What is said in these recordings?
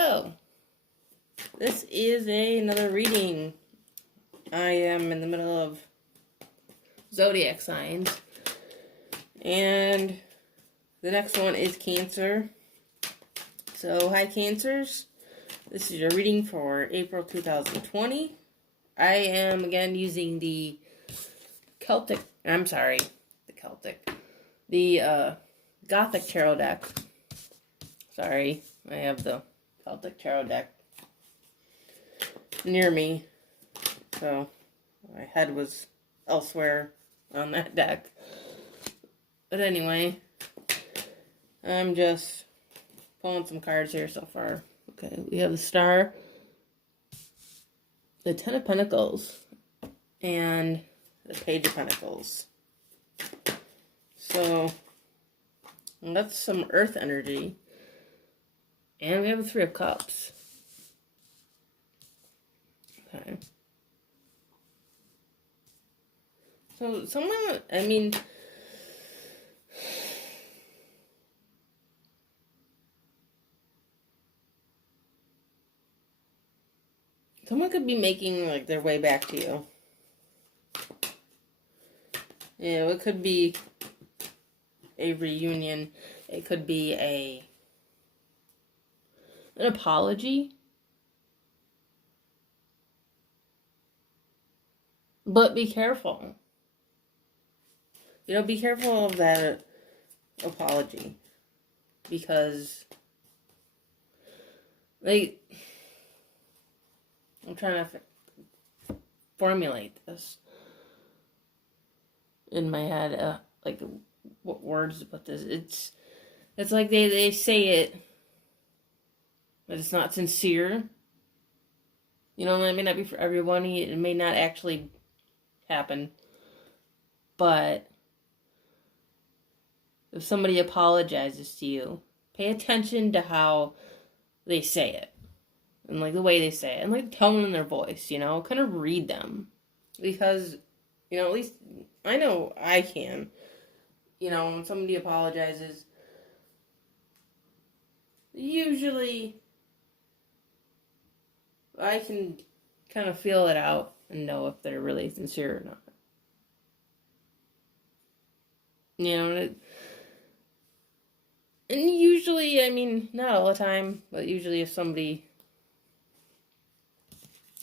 So, this is another reading. I am in the middle of zodiac signs. And the next one is Cancer. So, hi Cancers. This is your reading for April 2020. I am again using the Gothic Tarot deck. Sorry, I have the Celtic Tarot deck near me, so my head was elsewhere on that deck. But anyway, I'm just pulling some cards here so far. Okay, we have the Star, the Ten of Pentacles, and the Page of Pentacles. So, that's some Earth energy. And we have the Three of Cups. Okay. So, someone could be making, like, their way back to you. You know, it could be a reunion. It could be an apology. But be careful. You know, be careful of that apology. Because, like, I'm trying to formulate this in my head, like, what words to put this. It's like they say it, but it's not sincere. You know, it may not be for everyone. It may not actually happen. But if somebody apologizes to you, pay attention to how they say it. And, like, the way they say it. And, like, the tone in their voice, you know. Kind of read them. Because, you know, at least I know I can. You know, when somebody apologizes, usually I can kind of feel it out and know if they're really sincere or not. You know, and usually, I mean, not all the time, but usually if somebody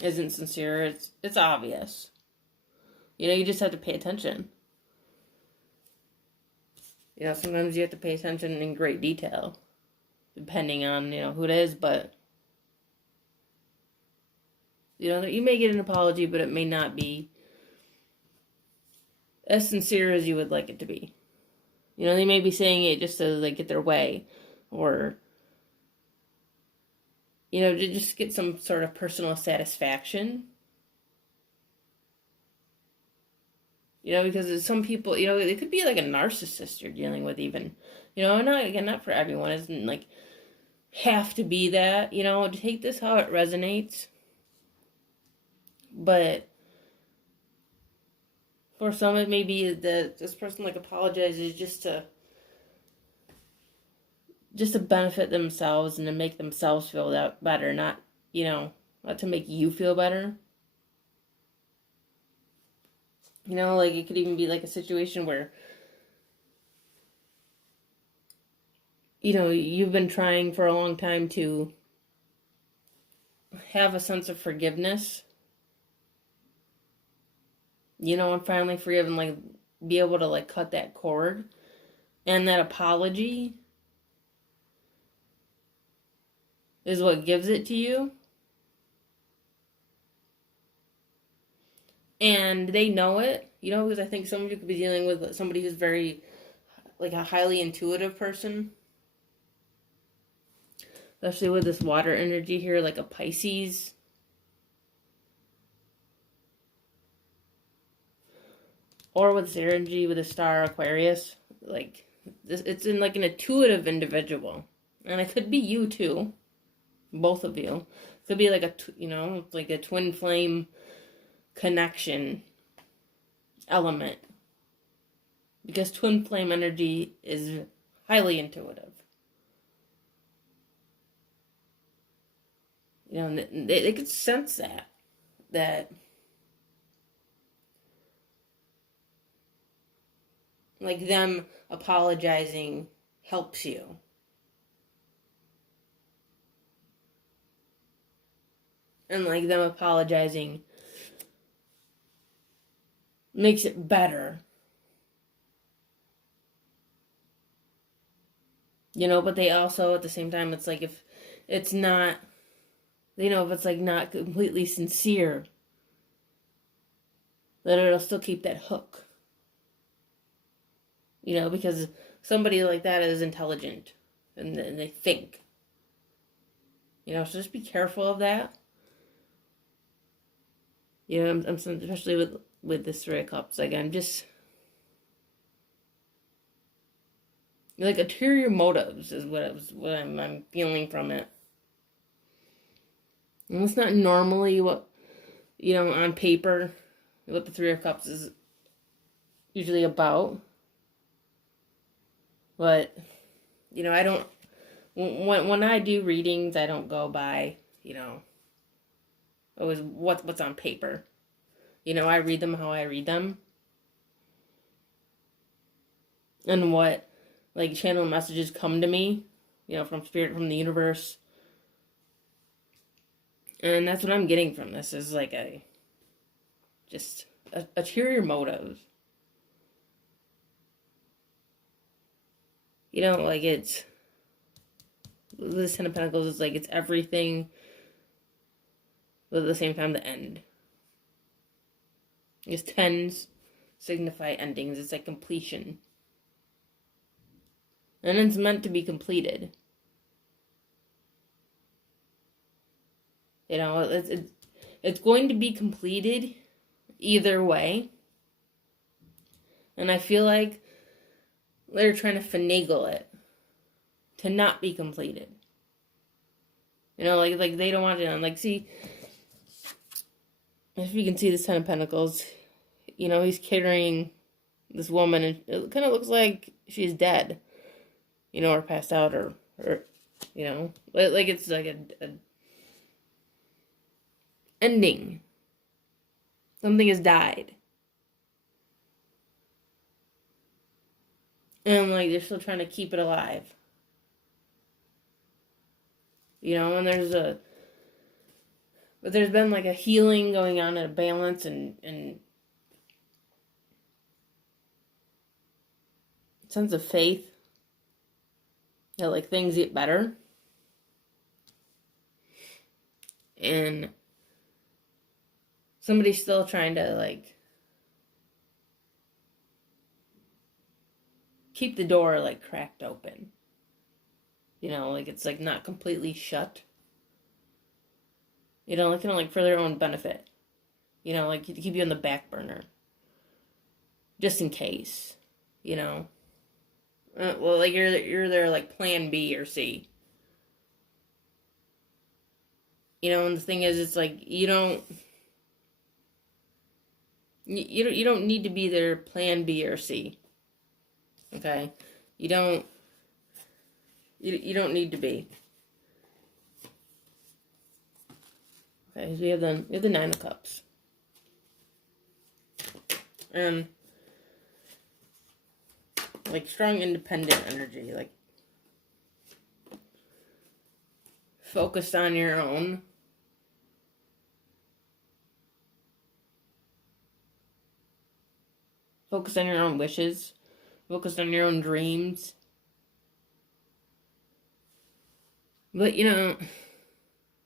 isn't sincere, it's obvious. You know, you just have to pay attention. You know, sometimes you have to pay attention in great detail, depending on, you know, who it is, but, you know, you may get an apology, but it may not be as sincere as you would like it to be. You know, they may be saying it just so they get their way, or, you know, to just get some sort of personal satisfaction. You know, because some people, you know, it could be like a narcissist you're dealing with even. You know, not for everyone. It doesn't, like, have to be that. You know, take this how it resonates. But for some, it may be that this person, like, apologizes just to benefit themselves and to make themselves feel that better, not, you know, not to make you feel better. You know, like, it could even be like a situation where, you know, you've been trying for a long time to have a sense of forgiveness. You know, and finally forgive and, like, be able to, like, cut that cord. And that apology is what gives it to you. And they know it, you know, because I think some of you could be dealing with somebody who's very, like, a highly intuitive person. Especially with this water energy here, like a Pisces. Or with this energy with a star Aquarius. Like, it's in, like, an intuitive individual. And it could be you too. Both of you. It could be like like a twin flame connection element, because twin flame energy is highly intuitive. You know, they could sense that like them apologizing helps you. And like them apologizing makes it better. You know, but they also, at the same time, it's like if it's not, you know, if it's like not completely sincere, then it'll still keep that hook. You know, because somebody like that is intelligent and they think. You know, so just be careful of that. You know, I'm especially with this Three of Cups. Like, I'm just like ulterior motives is what I'm feeling from it. And it's not normally what, you know, on paper, what the Three of Cups is usually about. But, you know, I don't, when I do readings, I don't go by, you know, always what's on paper. You know, I read them how I read them. And what, like, channel messages come to me, you know, from spirit, from the universe. And that's what I'm getting from this, is like just ulterior motives. You know, like it's, this Ten of Pentacles is like it's everything, but at the same time the end. Because tens signify endings. It's like completion. And it's meant to be completed. You know, it's going to be completed either way. And I feel like they're trying to finagle it to not be completed. You know, like they don't want it on. Like, see, if you can see this Ten of Pentacles, you know, he's carrying this woman, and it kind of looks like she's dead. You know, or passed out, or you know, like it's like a ending. Something has died. And like they're still trying to keep it alive. You know, and but there's been like a healing going on, and a balance, and sense of faith that like things get better. And somebody's still trying to like keep the door like cracked open. You know, like it's like not completely shut. You know, like kind of like for their own benefit. You know, like to keep you on the back burner. Just in case. You know. Well, like you're their like plan B or C. You know, and the thing is, it's like you don't need to be their plan B or C. Okay, you don't need to be. Okay, so we have the Nine of Cups, and like strong independent energy, like focused on your own. Focused on your own wishes. Focused on your own dreams. But, you know,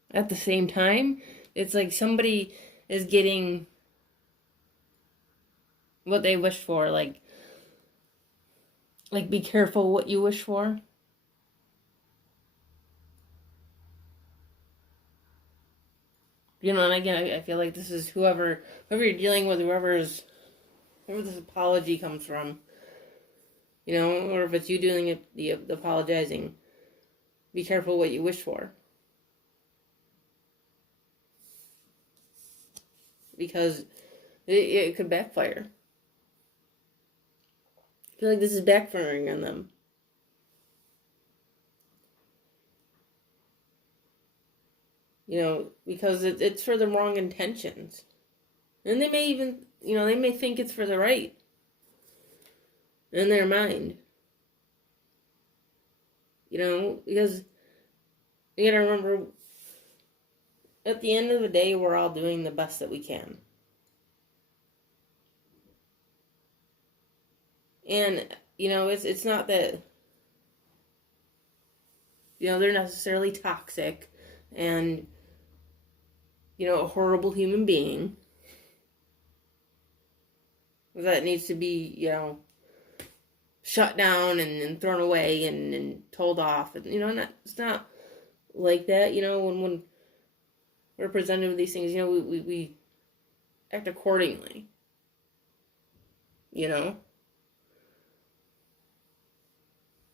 at the same time, it's like somebody is getting what they wish for. Like be careful what you wish for. You know, and again, I feel like this is whoever you're dealing with, whoever this apology comes from. You know, or if it's you doing it, the apologizing. Be careful what you wish for. Because it could backfire. I feel like this is backfiring on them. because it's for the wrong intentions. And they may even, they may think it's for the right in their mind. Because you gotta remember, at the end of the day, we're all doing the best that we can. And, it's not that, they're necessarily toxic and, a horrible human being that needs to be, shut down and thrown away and told off. And, it's not like that. When we're presented with these things, we act accordingly.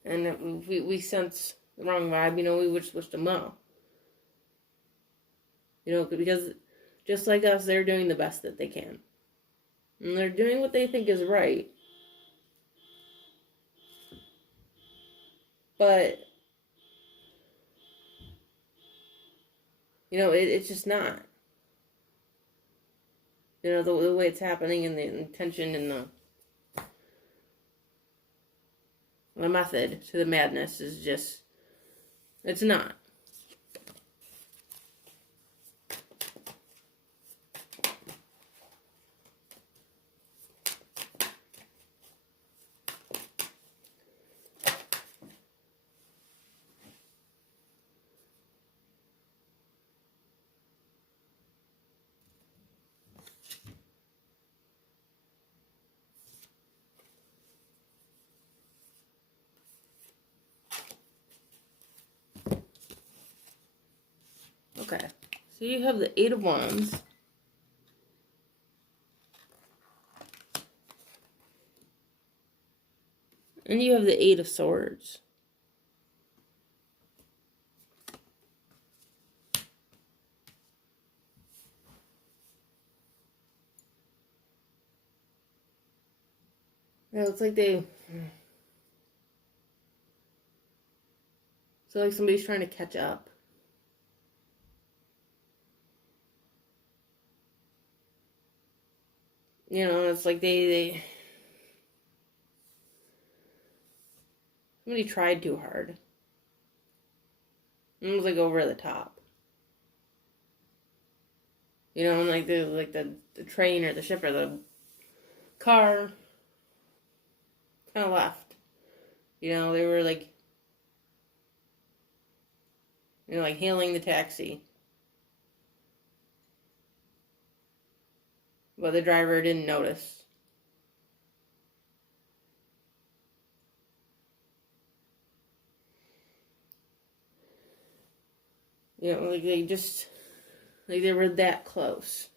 And if we sense the wrong vibe, we would switch them out. Because just like us, they're doing the best that they can. And they're doing what they think is right. But, it's just not. The way it's happening and the intention and the method to the madness is just, it's not. Okay, so you have the Eight of Wands. And you have the Eight of Swords. It looks like so like somebody's trying to catch up. It's like somebody tried too hard. It was like over the top. And like the train or the ship or the car kind of left. They were like, like hailing the taxi. But the driver didn't notice. Like they were that close.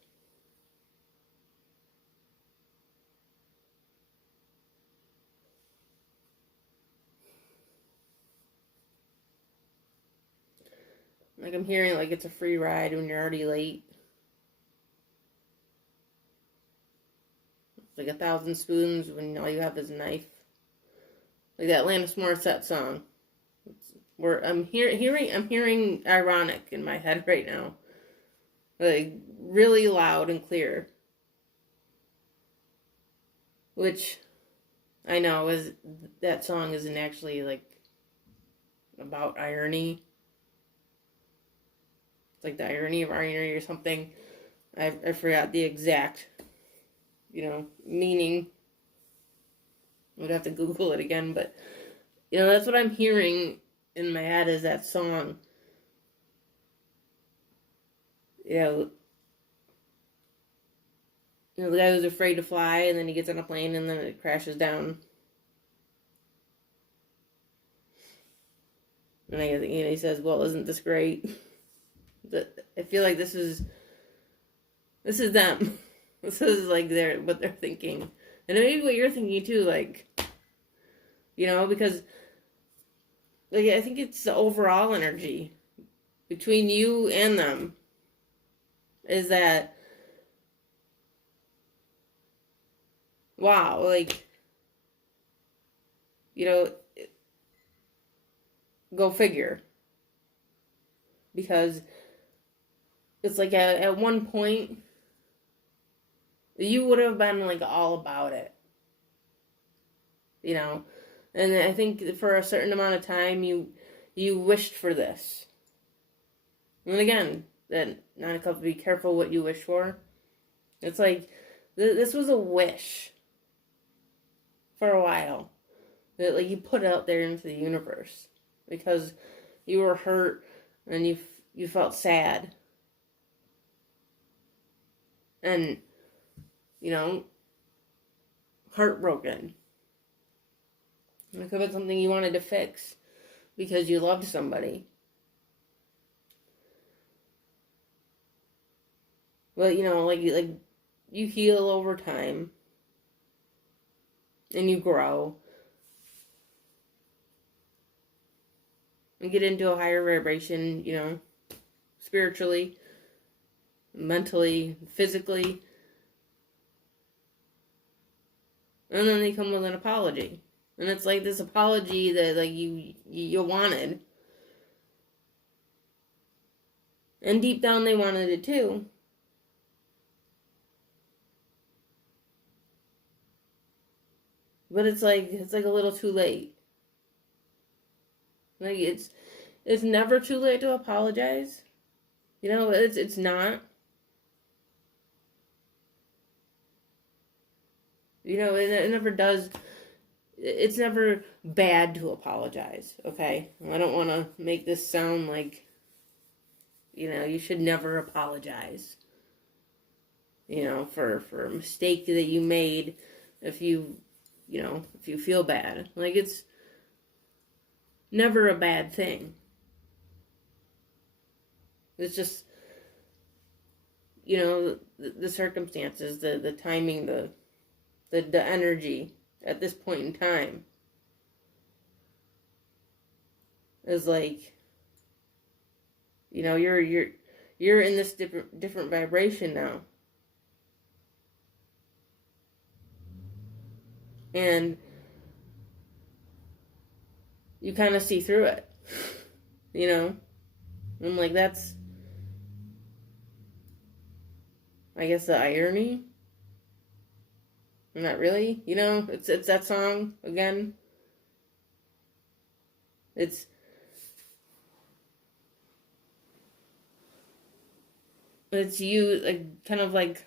Like I'm hearing like it's a free ride when you're already late. It's like 1,000 spoons when all you have is a knife. Like that Alanis Morissette song. I'm hearing ironic in my head right now. Like really loud and clear. Which I know is that song isn't actually like about irony. It's like the irony of irony or something. I forgot the exact, meaning. I would have to Google it again, but that's what I'm hearing in my head is that song. The guy who's afraid to fly, and then he gets on a plane, and then it crashes down. And he says, "Well, isn't this great?" I feel like this is them. This is like what they're thinking, and maybe what you're thinking too. Like, because like I think it's the overall energy between you and them is that wow, like go figure, because it's like at one point, you would have been like all about it, you know. And I think for a certain amount of time, you wished for this. And again, that Nine of Cups, be careful what you wish for. It's like this was a wish for a while that like you put out there into the universe because you were hurt and you felt sad and heartbroken. It could have been something you wanted to fix because you loved somebody. But like you heal over time and you grow and get into a higher vibration, spiritually, mentally, physically. And then they come with an apology. And it's like this apology that like you wanted. And deep down they wanted it too. But it's like a little too late. Like it's never too late to apologize. It's not. It never does. It's never bad to apologize, okay? I don't want to make this sound like, you should never apologize. For a mistake that you made if you feel bad. Like, it's never a bad thing. It's just, the circumstances, the timing, the energy at this point in time is like, you're in this different vibration now, and you kind of see through it, I'm like, that's, I guess, the irony. Not really, it's that song again. It's you, like, kind of like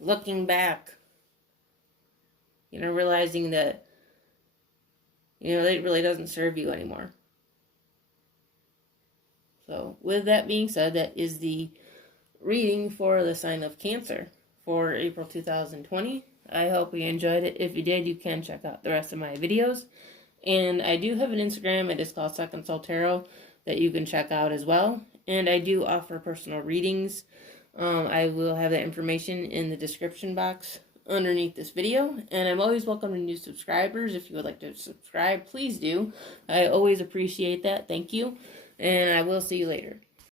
looking back, realizing that it really doesn't serve you anymore. So with that being said, that is the reading for the sign of Cancer for April 2020. I hope you enjoyed it. If you did, you can check out the rest of my videos. And I do have an Instagram. It is called Second Soul Tarot that you can check out as well. And I do offer personal readings. I will have that information in the description box underneath this video. And I'm always welcome to new subscribers. If you would like to subscribe, please do. I always appreciate that. Thank you. And I will see you later.